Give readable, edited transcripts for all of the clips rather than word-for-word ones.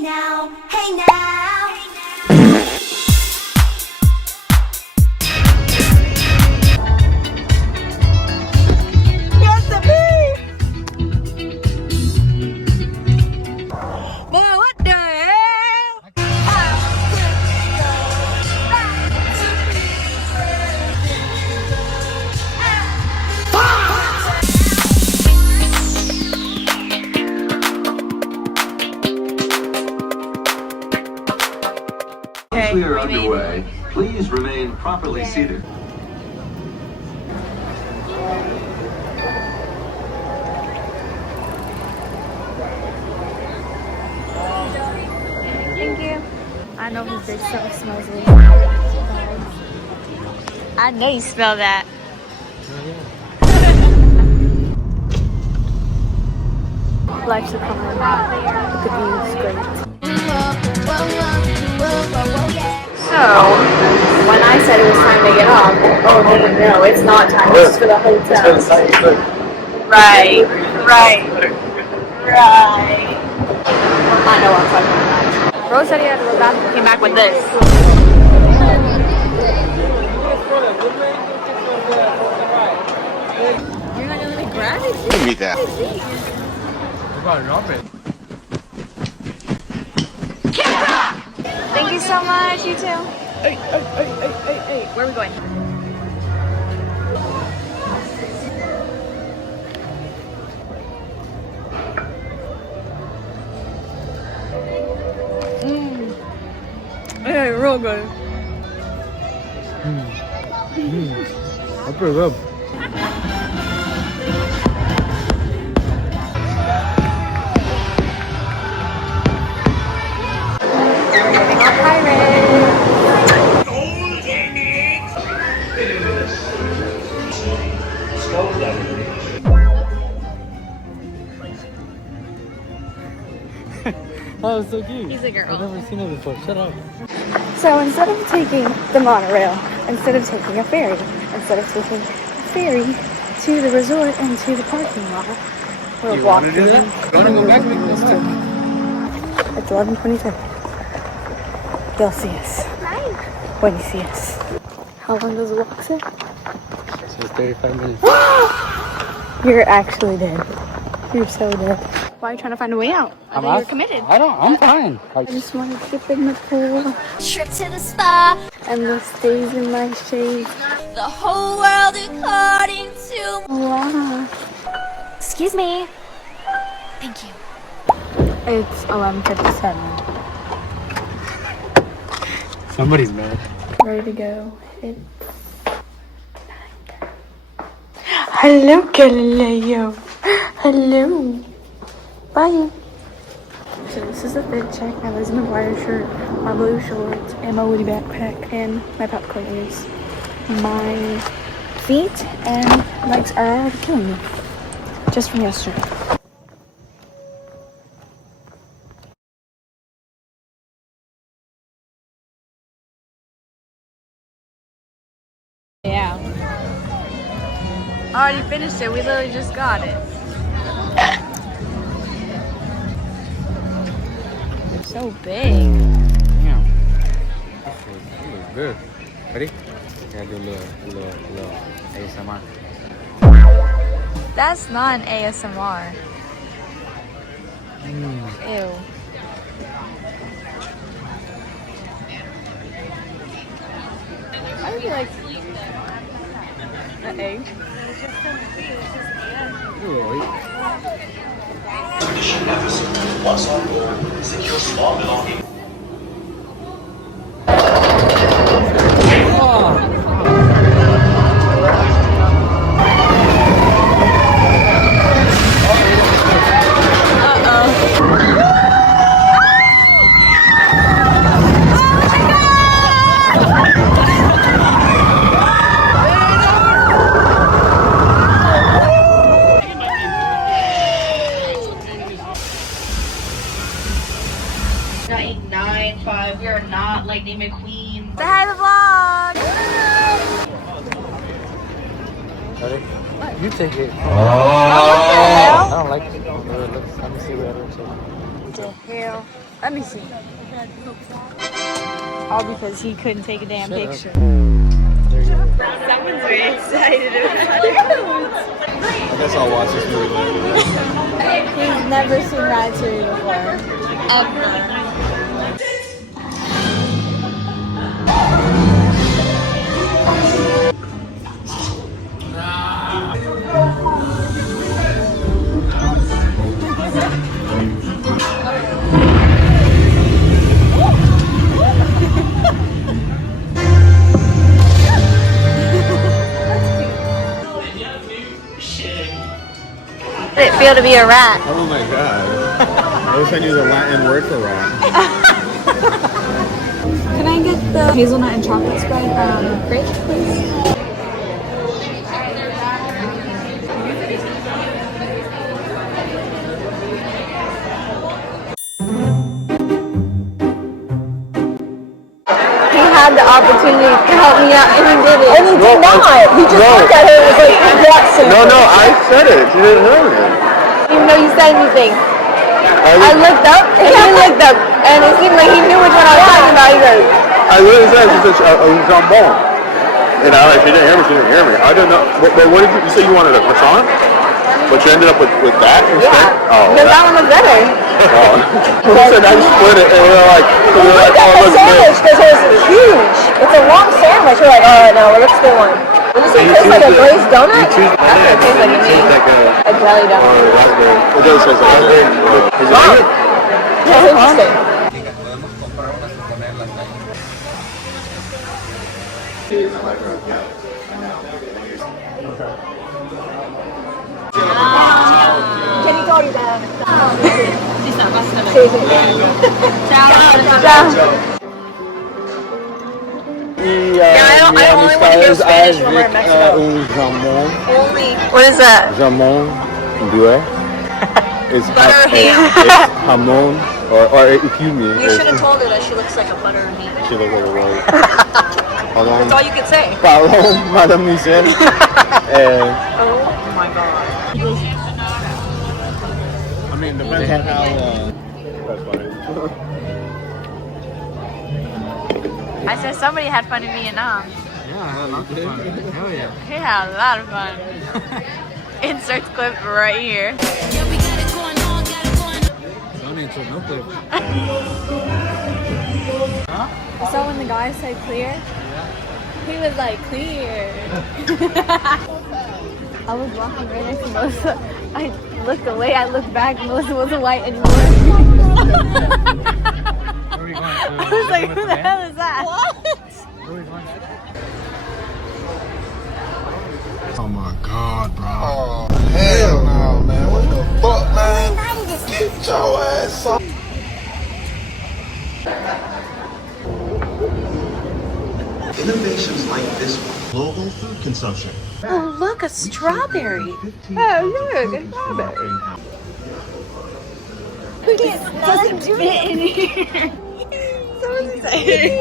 Hey now, hey now. Yes, the bee. Boy, what the hell? Once we are underway, please remain properly seated. Thank you. I know his big stuff smells really I know you smell that. Life's a fun. The view's great. So, when I said it was time to get off, oh no, it's not time. It's for the hotel. Right. I know what I'm talking about. Rose said he had to go back and came back with this. You're not gonna let me grab it? Give me that. Thank you so much, you too. Hey. Where are we going? Hey, real good. That's pretty good. That was so cute. He's a girl. I've never seen it before. Shut up. So instead of taking the monorail, instead of taking a ferry, instead of taking a ferry to the resort and to the parking lot, we're walking. You wanna go back? Let's do it. It's 11:22. They'll see us. When you see us. How long does the walk say? It says 35 minutes. You're actually dead. You're so dead. Why are you trying to find a way out? I thought you were committed. I'm fine. I just want to dip in the pool. Trip to the spa. And the stays in my shade. The whole world according to. Wow. Excuse me. Thank you. It's 11:57. Somebody's mad. Ready to go. It's 9:30. Hello, Galileo. Hello. Bye. So this is the fit check. My Lizzie McGuire shirt, my blue shorts, and my Woody backpack, and my popcorn ears. My feet and legs are already killing me. Just from yesterday. Yeah. Already finished it. We literally just got it. So big. Yeah. This looks good. Ready? Gotta do a little ASMR. That's not an ASMR. Ew. I would like an egg. Once on board, secure small belongings. You're not Lightning McQueen. Say hi to the vlog. Ready? You take it. Oh, what the hell? I don't like it. Let me see what it looks like. The hell? Let me see. All because he couldn't take a damn picture. Someone's very excited about it. I guess I'll watch this movie later. He's never seen Ratatouille before. Ever. How did it feel to be a rat? Oh my god. I wish I knew the Latin word for rat. Can I get the hazelnut and chocolate spread grape, please? He had the opportunity to help me out and he did it. And he did not. He just looked at her and was like, "What's it?" No, I said it. She didn't hear me. Even though you said anything. I looked up and he looked up and it seemed like he knew which one I was talking about. He goes, I literally said she said un jambon. And I like, she didn't hear me. She didn't hear me. I don't know. But what did you say you wanted a croissant? But you ended up with that instead? yeah. Oh, Because that one was better. Oh. We said I split it and we were like, We got the sandwich because it was huge. It's a long sandwich. We're like, oh no, let's get one. Does this taste like a glazed donut? That's what it tastes like to me. A jelly donut. It does taste like that. Is it good? That's interesting. Sì, sì. Ciao. I only want to hear Spanish when we're in Mexico. Only. What is that? Jamon dure. It's Butter ham. It's jamon, or if you mean. You should have told her that she looks like a butter ham. She looks like a rose. That's all you could say. Pardon, Madame Michel. Oh my god. I mean, depends on how. That's funny. I said somebody had fun in Vietnam. Yeah, I had lots of fun. Hell yeah. He had a lot of fun. Insert clip right here. Don't insert no clip. So when the guy said clear, he was like, clear. I was walking right next to Melissa. I looked away, I looked back, Melissa wasn't white anymore. I was like, who the hell is that? What? Oh my god, bro. Oh, hell no, man. What the fuck, man? Get your ass up. Innovations like this one. Global food consumption. Oh, look, a strawberry. Oh, look, a strawberry. It doesn't fit in here. So excited.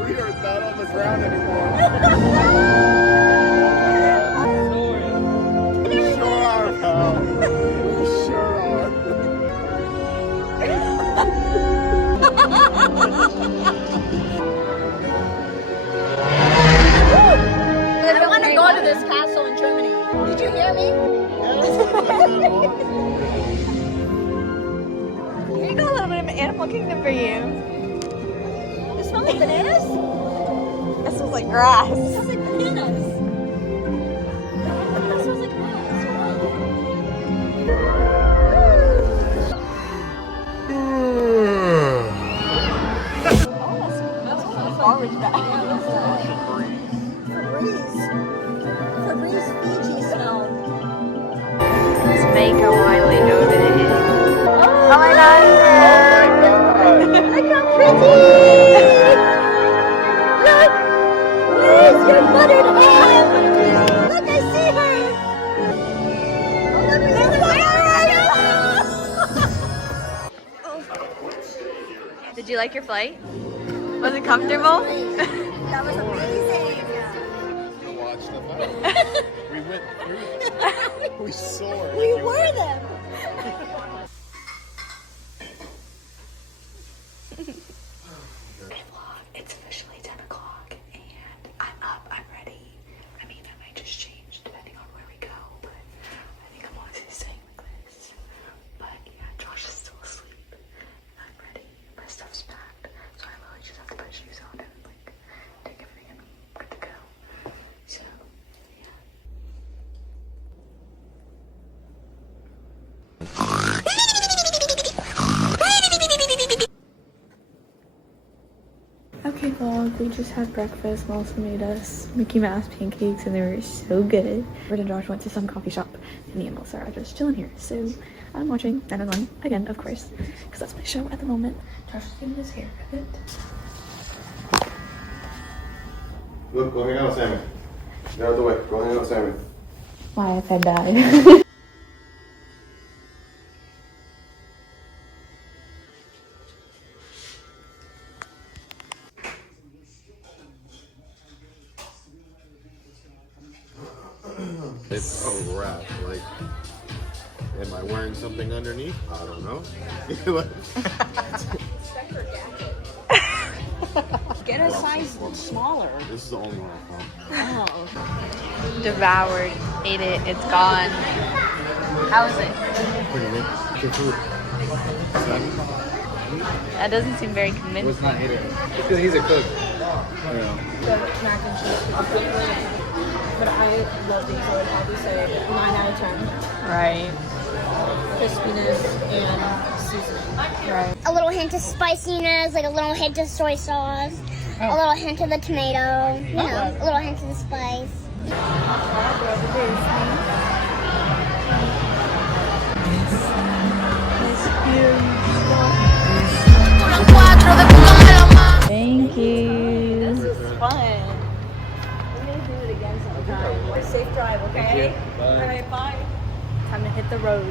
We are not on the ground anymore. We sure are, pal. We sure are. I want to go to this castle in Germany. Did you hear me? We got a little bit of Animal Kingdom for you. It smells like bananas? It smells like grass. It smells like bananas. It smells like grass. Oh, that's a garbage bag. Febreze Fiji smell. Let's make a widely noted. Oh my god! Look how pretty! Look! Liz, you're buttered up! Look, I see her! Oh, look, there's fire! Did you like your flight? Was it comfortable? No, That was amazing. To watch them out. We went through them. We soared. We were them. Okay, vlog. It's officially 10 o'clock and I'm up. I'm ready. I mean, that might just change depending on where we go, but I think I'm honestly staying like this. But yeah, Josh is still asleep. I'm ready. My stuff's packed, so I literally just have to put shoes on and like take everything and I'm good to go. So yeah. Okay vlog, we just had breakfast. Mom also made us Mickey Mouse pancakes and they were so good. Red and Josh went to some coffee shop and me and Melissa are just chilling here. So I'm watching 911 again, of course, because that's my show at the moment. Josh is getting his haircut. Look, go hang out with Sammy. Get out of the way. Go hang out with Sammy. My iPad died. It's a wrap. Like, am I wearing something underneath? I don't know. Get a size smaller. This is the only one I found. Oh. Devoured. Ate it. It's gone. How is it? Pretty good. Good food. That doesn't seem very convincing. Was not hit it. Because he's a cook. The mac and cheese. But I love these, so I'd probably say 9 out of 10. Right. Crispiness and seasoning. Right. A little hint of spiciness, like a little hint of soy sauce, a little hint of the tomato, you know, a little hint of the spice. Thank you. This is fun. We're going to do it again sometime. Safe drive, okay? All right, bye. Time to hit the road.